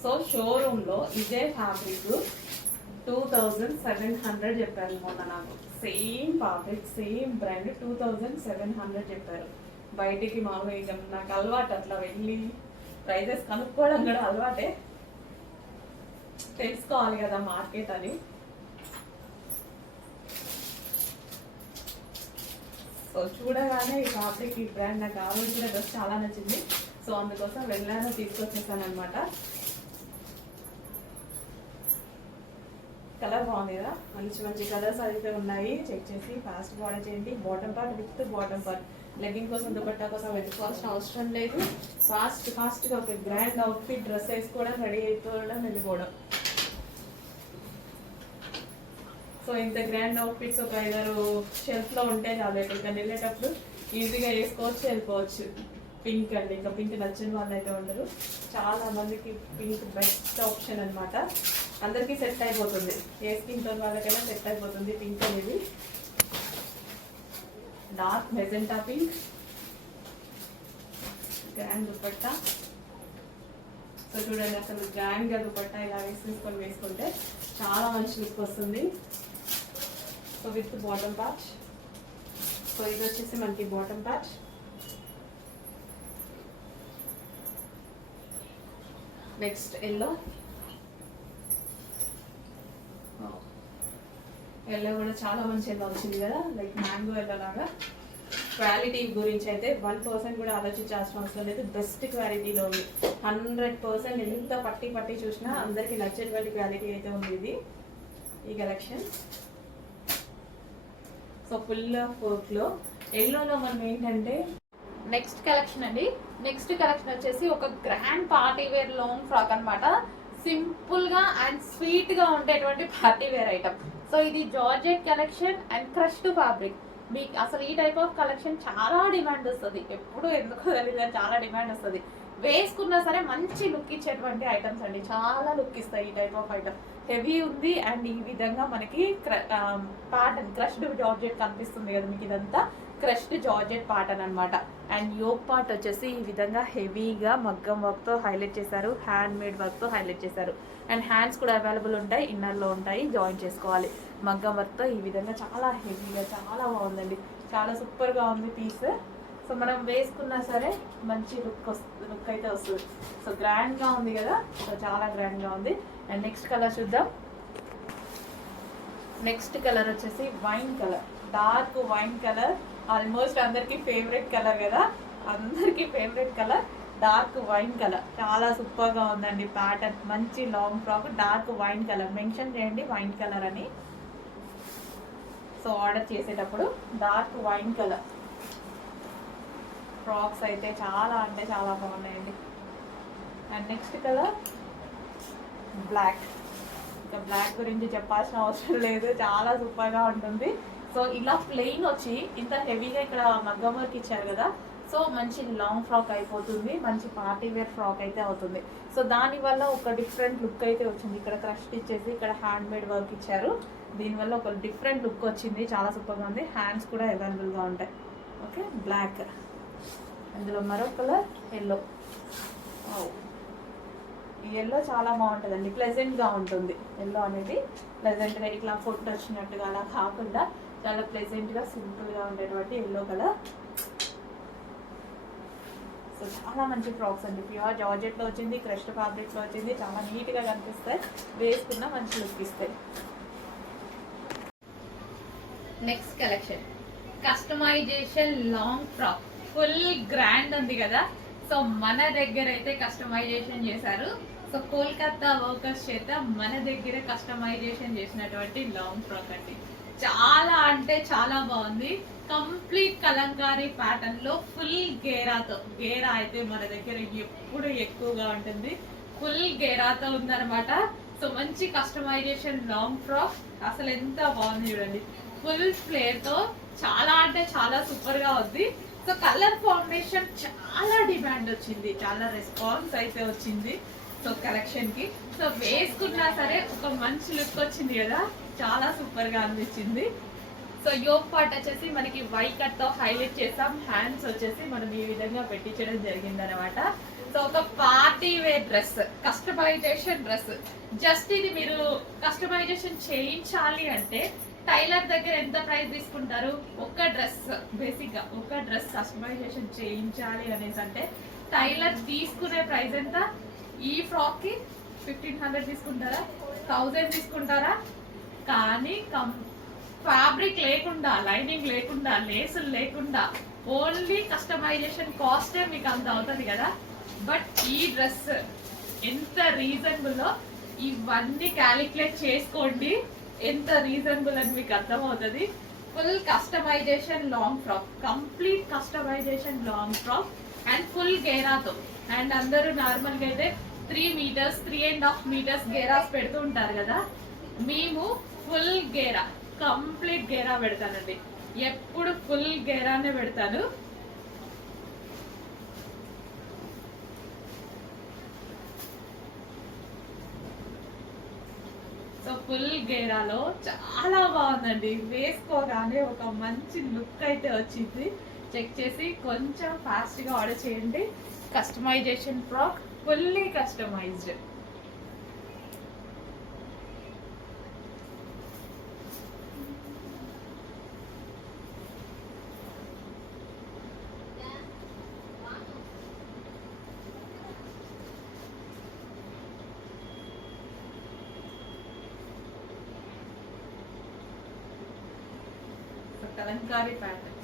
సో షోరూమ్ లో ఇదే ఫ్యాబ్రిక్ 2700 చెప్పారు మొన్న నాకు. సేమ్ ఫ్యాబ్రిక్ సేమ్ బ్రాండ్ 2700 చెప్పారు. బయటికి మామూలుగా నాకు అలవాటు అట్లా వెళ్ళి ప్రైజెస్ కనుక్కోవడం కూడా అలవాటే, తెలుసుకోవాలి కదా మార్కెట్ అని. సో చూడగానే ఈ ఫ్యాబ్రిక్, ఈ బ్రాండ్ నాకు కావాల్సిన డ్రెస్ చాలా నచ్చింది. సో అందుకోసం వెళ్ళాను, తీసుకొచ్చేసాను అనమాట. కలర్ బాగుంది కదా, మంచి మంచి కలర్స్ అయితే ఉన్నాయి. చెక్ చేసి ఫాస్ట్ ఆర్డర్ చేయండి. Bottom part with bottom part, legging కోసం దుపట్టా కోసం వెతుకోవాల్సిన అవసరం లేదు. ఫాస్ట్గా ఒక గ్రాండ్ అవుట్ఫిట్ డ్రెస్ వేసుకోవడం, రెడీ అయిపోవడం, వెళ్ళిపోవడం. సో ఇంత గ్రాండ్ అవుట్ఫిట్స్ ఒక 5 షెల్ఫ్లో ఉంటే చాలు, ఎక్కడికైనా వెళ్ళేటప్పుడు ఈజీగా వేసుకోవచ్చు, వెళ్ళిపోవచ్చు. పింక్ అండి, ఇంకా పింక్ నచ్చని వాళ్ళు అయితే ఉండరు. చాలా మందికి పింక్ బెస్ట్ ఆప్షన్ అనమాట. అందరికీ సెట్ అయిపోతుంది, ఏ స్కిన్ టోన్ వాళ్ళకైనా సెట్ అయిపోతుంది పింక్ అనేది. Dark magenta pink, grand dupatta. So చూడండి, అసలు గ్రాండ్గా దుపట్టా ఇలా వేసుకుంటే చాలా మంచి లుక్ వస్తుంది. So with bottom part. So ఇది వచ్చేసి మనకి బాటమ్ పార్ట్. నెక్స్ట్ ఎల్లో కూడా చాలా మంచి ఎల్లో వచ్చింది కదా, లైక్ మ్యాంగో ఎల్లో లాగా. క్వాలిటీ గురించి అయితే 1% కూడా ఆలోచించాల్సిన అవసరం లేదు, బెస్ట్ క్వాలిటీలో ఉంది. 100% ఎంత పట్టి చూసినా అందరికి నచ్చేటువంటి క్వాలిటీ అయితే ఉంది ఇది, ఈ కలెక్షన్. సో ఫుల్ ఆఫ్ వర్క్లో ఎల్లోలో మనం ఏంటంటే నెక్స్ట్ కలెక్షన్ అండి. నెక్స్ట్ కలెక్షన్ వచ్చేసి ఒక grand party wear long frock అనమాట. సింపుల్ గా అండ్ స్వీట్ గా ఉండేటువంటి పార్టీ వేర్ ఐటమ్. సో ఇది georgette collection and crushed fabric. మీకు అసలు ఈ టైప్ ఆఫ్ కలెక్షన్ చాలా డిమాండ్ వస్తుంది, ఎప్పుడు ఎందుకో తెలియదు, చాలా డిమాండ్ వస్తుంది. వేసుకున్నా సరే మంచి లుక్ ఇచ్చేటువంటి ఐటమ్స్ అండి, చాలా లుక్ ఇస్తాయి ఈ టైప్ ఆఫ్ ఐటమ్. హెవీ ఉంది అండ్ ఈ విధంగా మనకి ప్యాటర్న్ క్రష్డ్ జార్జెట్ కనిపిస్తుంది కదా మీకు, ఇదంతా క్రష్డ్ జార్జెట్ ప్యాటర్న్ అనమాట. అండ్ యోక్ పార్ట్ వచ్చేసి ఈ విధంగా హెవీగా మగ్గం వర్క్తో హైలైట్ చేశారు, హ్యాండ్ మేడ్ వర్క్తో హైలైట్ చేశారు. అండ్ హ్యాండ్స్ కూడా అవైలబుల్ ఉంటాయి, ఇన్నర్లో ఉంటాయి, జాయిన్ చేసుకోవాలి. మగ్గం వర్క్తో ఈ విధంగా చాలా హెవీగా చాలా బాగుందండి, చాలా సూపర్గా ఉంది పీస్. సో మనం వేసుకున్నా సరే మంచి లుక్ అయితే వస్తుంది. సో గ్రాండ్గా ఉంది కదా, సో చాలా గ్రాండ్గా ఉంది. అండ్ నెక్స్ట్ కలర్ చూద్దాం. నెక్స్ట్ కలర్ వచ్చేసి wine colour, dark wine colour. Almost అందరికీ ఫేవరెట్ కలర్ కదా, అందరికీ favourite colour dark wine colour. చాలా సూపర్గా ఉందండి ప్యాటర్న్, మంచి long frock dark wine colour. Mention చేయండి వైన్ కలర్ అని, సో ఆర్డర్ చేసేటప్పుడు డార్క్ వైన్ కలర్ ఫ్రాక్స్ అయితే చాలా అంటే చాలా బాగున్నాయండి. And next colour black. ఇంకా బ్లాక్ గురించి చెప్పాల్సిన అవసరం లేదు, చాలా సూపర్గా ఉంటుంది. సో ఇలా ప్లెయిన్ వచ్చి ఇంత హెవీగా ఇక్కడ మగ్గం వర్క్ ఇచ్చారు కదా, సో మంచి లాంగ్ ఫ్రాక్ అయిపోతుంది, మంచి పార్టీ వేర్ ఫ్రాక్ అయితే అవుతుంది. సో దానివల్ల ఒక డిఫరెంట్ లుక్ అయితే వచ్చింది. ఇక్కడ క్రష్ ఇచ్చేసి ఇక్కడ హ్యాండ్ మేడ్ వర్క్ ఇచ్చారు, దీనివల్ల ఒక డిఫరెంట్ లుక్ వచ్చింది, చాలా సూపర్గా ఉంది. హ్యాండ్స్ కూడా అవైలబుల్గా ఉంటాయి. ఓకే, బ్లాక్, అందులో మరో కలర్ ఎల్లో. ఈ ఎల్లో చాలా బాగుంటుందండి, ప్లెజెంట్గా ఉంటుంది. ఎల్లో అనేది ప్లెజెంట్గా ఇట్లా ఫోటో వచ్చినట్టుగా అలా కాకుండా చాలా ప్లెజెంట్గా సింపుల్గా ఉండేటువంటి ఎల్లో కలర్. సో చాలా మంచి ఫ్రాక్స్ అండి, ప్యూర్ జార్జెట్లో వచ్చింది, క్రష్డ్ ఫ్యాబ్రిక్లో వచ్చింది, చాలా నీట్గా కనిపిస్తాయి, వేసుకున్న మంచి లుక్ ఇస్తాయి. Next collection customisation long frock, full grand ఉంది కదా. సో మన దగ్గర అయితే కస్టమైజేషన్ చేశారు. సో కోల్కతా వర్కర్స్ చేత మన దగ్గర కస్టమైజేషన్ చేసినటువంటి లాంగ్ ఫ్రాక్ అండి. చాలా అంటే చాలా బాగుంది. కంప్లీట్ కలంకారీ ప్యాటర్న్ లో ఫుల్ గేరాతో, గేరా అయితే మన దగ్గర ఎప్పుడు ఎక్కువగా ఉంటుంది, ఫుల్ గేరాతో ఉందన్నమాట. సో మంచి కస్టమైజేషన్ లాంగ్ ఫ్రాక్, అసలు ఎంత బాగుంది చూడండి, ఫుల్ ఫ్లేర్ తో చాలా అంటే చాలా సూపర్ గా ఉంది. సో కలర్ కాంబినేషన్ చాలా డిమాండ్ వచ్చింది, చాలా రెస్పాన్స్ అయితే వచ్చింది. సో కలెక్షన్ కి సో వేసుకున్నా సరే ఒక మంచి లుక్ వచ్చింది కదా, చాలా సూపర్ గా అనిపించింది. సో యోక్ పార్ట్ వచ్చేసి మనకి వై కట్ తో హైలైట్ చేసాం, హ్యాండ్స్ వచ్చేసి మనం ఈ విధంగా పెట్టించడం జరిగింది అనమాట. సో ఒక party wear dress, customisation dress. Just ఇది మీరు కస్టమైజేషన్ చేయించాలి అంటే టైలర్ దగ్గర ఎంత ప్రైస్ తీసుకుంటారు? ఒక డ్రెస్, బేసిక్ గా ఒక డ్రెస్ కస్టమైజేషన్ చేయించాలి అనేసి అంటే టైలర్ తీసుకునే ప్రైస్ ఎంత? ఈ ఫ్రాక్ కి 1500 తీసుకుంటారా, 1000 తీసుకుంటారా? కానీ ఫ్యాబ్రిక్ లేకుండా, లైనింగ్ లేకుండా, లేసులు లేకుండా ఓన్లీ కస్టమైజేషన్ కాస్టే మీకు అంత అవుతుంది కదా. బట్ ఈ డ్రెస్ ఎంత రీజనబుల్, ఇవన్నీ క్యాలిక్యులేట్ చేసుకోండి ఎంత రీజనబుల్ అని మీకు అర్థమవుతుంది. Full customisation long frock, complete customisation long frock and full గేరాతో. అండ్ అందరూ నార్మల్గా అయితే 3 మీటర్స్ 3.5 మీటర్స్ గేరాస్ పెడుతూ ఉంటారు కదా, మేము ఫుల్ గేరా, కంప్లీట్ గేరా పెడతానండి, ఎప్పుడు ఫుల్ గేరానే పెడతాను. సో ఫుల్ గేరాలో చాలా బాగుందండి, వేసుకోగానే ఒక మంచి లుక్ అయితే వచ్చింది. చెక్ చేసి కొంచెం ఫాస్ట్ గా ఆర్డర్ చేయండి. Customisation frock, fully customised. Kalamkari pattern,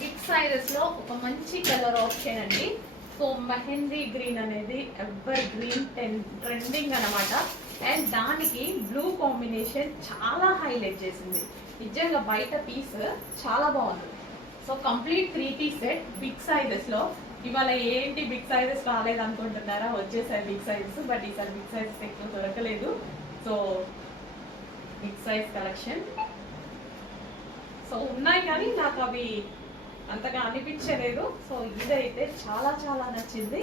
big sizes లో ఒక మంచి కలర్ ఆప్షన్ అండి. సో మెహందీ గ్రీన్ అనేది ఎవర్ గ్రీన్ ట్రెండింగ్ అనమాట. అండ్ దానికి బ్లూ కాంబినేషన్ చాలా హైలైట్ చేసింది, నిజంగా బయట పీస్ చాలా బాగుంది. So complete 3 piece set big sizes లో. ఇవాళ ఏంటి బిగ్ సైజెస్ రాలేదు అనుకుంటున్నారా, వచ్చేసాయి బిగ్ సైజెస్. బట్ ఈసారి బిగ్ సైజెస్ ఎక్కువ దొరకలేదు. So big size collection so ఉన్నాయి, కానీ నాకు అవి అంతగా అనిపించలేదు. సో ఇదైతే చాలా చాలా నచ్చింది,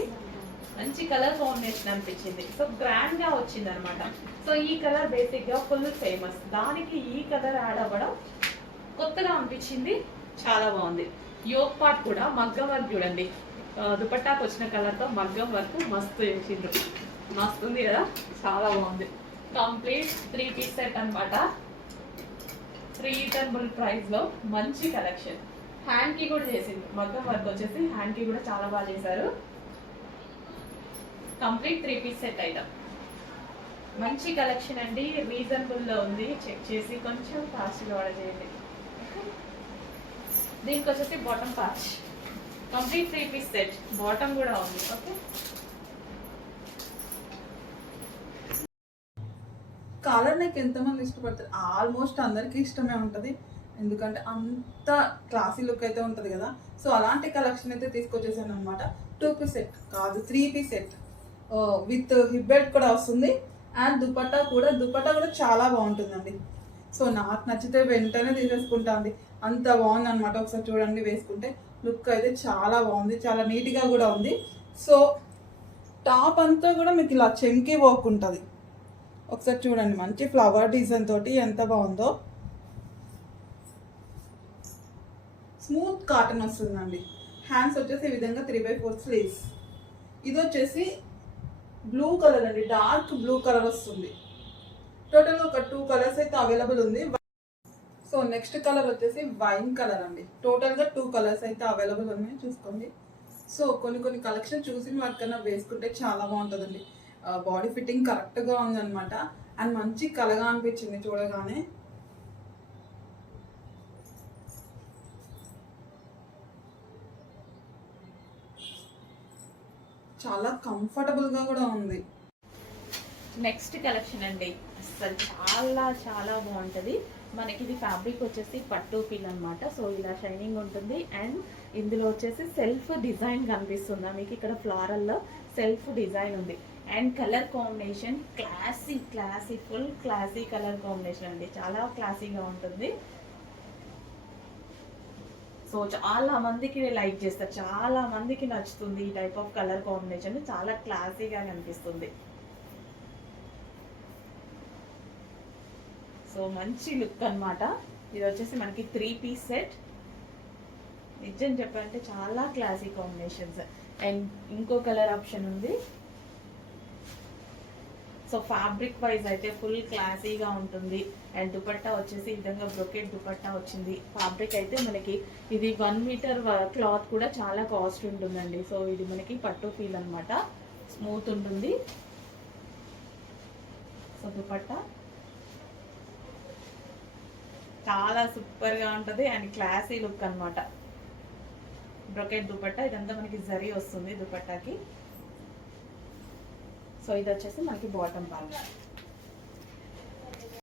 మంచి కలర్ కాంబినేషన్ అనిపించింది. సో గ్రాండ్ గా వచ్చింది అనమాట. సో ఈ కలర్ బేసిక్ గా ఫుల్ ఫేమస్, దానికి ఈ కలర్ యాడ్ అవ్వడం కొత్తగా అనిపించింది, చాలా బాగుంది. యోక్ పార్ట్ కూడా మగ్గం వర్క్ చూడండి, దుపట్టాకు వచ్చిన కలర్ తో మగ్గం వర్క్ మస్తు చేసిండ్రు, మస్తు ఉంది కదా, చాలా బాగుంది. కంప్లీట్ 3 పీస్ సెట్ అనమాట, రీజనబుల్ ప్రైస్ లో మంచి కలెక్షన్. హ్యాండ్ కి కూడా చేసింది, మగ్గం వర్క్ వచ్చేసి హ్యాండ్ కి కూడా చాలా బాగా చేశారు. కంప్లీట్ 3 పీస్ సెట్ ఐటమ్, మంచి కలెక్షన్ అండి, రీజనబుల్ లో ఉంది. చెక్ చేసి కొంచెం ఫాస్ట్ గా ఆర్డర్ చేయండి. దీనికి వచ్చేసి bottom patch, complete 3 piece set, bottom కూడా ఉంది. ఓకే, కాలర్ నెక్ ఎంతమంది ఇష్టపడతారు? ఆల్మోస్ట్ అందరికీ ఇష్టమే ఉంటుంది, ఎందుకంటే అంత క్లాసీ లుక్ అయితే ఉంటుంది కదా. సో అలాంటి కలెక్షన్ అయితే తీసుకొచ్చేసాను అనమాట. 2 పీస్ సెట్ కాదు, 3 piece set with hip belt కూడా వస్తుంది. అండ్ దుపట్టా కూడా చాలా బాగుంటుందండి. సో నాకు నచ్చితే వెంటనే తీసేసుకుంటాంది, అంత బాగుంది అనమాట. ఒకసారి చూడండి, వేసుకుంటే లుక్ అయితే చాలా బాగుంది, చాలా నీట్గా కూడా ఉంది. సో టాప్ అంతా కూడా మీకు ఇలా చెంకి వర్క్ ఉంటుంది. ఒకసారి చూడండి, మంచి ఫ్లవర్ డిజైన్ తోటి ఎంత బాగుందో. స్మూత్ కాటన్ వస్తుందండి. హ్యాండ్స్ వచ్చేసి ఈ విధంగా 3/4 స్లీవ్స్. ఇది వచ్చేసి బ్లూ కలర్ అండి, డార్క్ బ్లూ కలర్ వస్తుంది. టోటల్ ఒక 2 కలర్స్ అయితే అవైలబుల్ ఉంది. సో నెక్స్ట్ కలర్ వచ్చేసి వైన్ కలర్ అండి. టోటల్గా 2 కలర్స్ అయితే అవైలబుల్ ఉన్నాయి, చూసుకోండి. సో కొన్ని కలెక్షన్ చూసిన వాటికన్నా వేసుకుంటే చాలా బాగుంటుందండి. బాడీ ఫిట్టింగ్ కరెక్ట్గా ఉందన్నమాట. అండ్ మంచి కలగా అనిపించింది చూడగానే. చాలా కంఫర్టబుల్గా కూడా ఉంది. నెక్స్ట్ కలెక్షన్ అండి, అసలు చాలా చాలా బాగుంటుంది. మనకి ఇది ఫ్యాబ్రిక్ వచ్చేసి పట్టు ఫీల్ అనమాట. సో ఇలా షైనింగ్ ఉంటుంది. అండ్ ఇందులో వచ్చేసి సెల్ఫ్ డిజైన్ కనిపిస్తుందా మీకు? ఇక్కడ ఫ్లారల్లో సెల్ఫ్ డిజైన్ ఉంది. And colour combination classy full classy colour combination అండి, చాలా క్లాసీగా ఉంటుంది. సో చాలా మందికి లైక్ చేస్తారు, చాలా మందికి నచ్చుతుంది ఈ టైప్ ఆఫ్ కలర్ కాంబినేషన్, చాలా క్లాసీగా కనిపిస్తుంది. సో మంచి లుక్ అన్నమాట. ఇది వచ్చేసి మనకి 3 పీస్ సెట్. నిజం చెప్పాలంటే చాలా క్లాసీ కాంబినేషన్స్. అండ్ ఇంకో కలర్ ఆప్షన్ ఉంది. సో ఫ్యాబ్రిక్ వైజ్ అయితే ఫుల్ క్లాసీగా ఉంటుంది. అండ్ దుపట్టా వచ్చేసి ఈ విధంగా బ్రొకెట్ దుపట్టా వచ్చింది. ఫ్యాబ్రిక్ అయితే మనకి ఇది 1 మీటర్ క్లాత్ కూడా చాలా కాస్ట్ ఉంటుందండి. సో ఇది మనకి పట్టు ఫీల్ అనమాట, స్మూత్ ఉంటుంది. సో దుపట్టా చాలా సూపర్గా ఉంటుంది అండ్ క్లాసీ లుక్ అనమాట. బ్రొకెట్ దుపట్టా, ఇదంతా మనకి జరీ వస్తుంది దుపట్టాకి. సో ఇది వచ్చేసి మనకి బాటమ్ పార్ట్.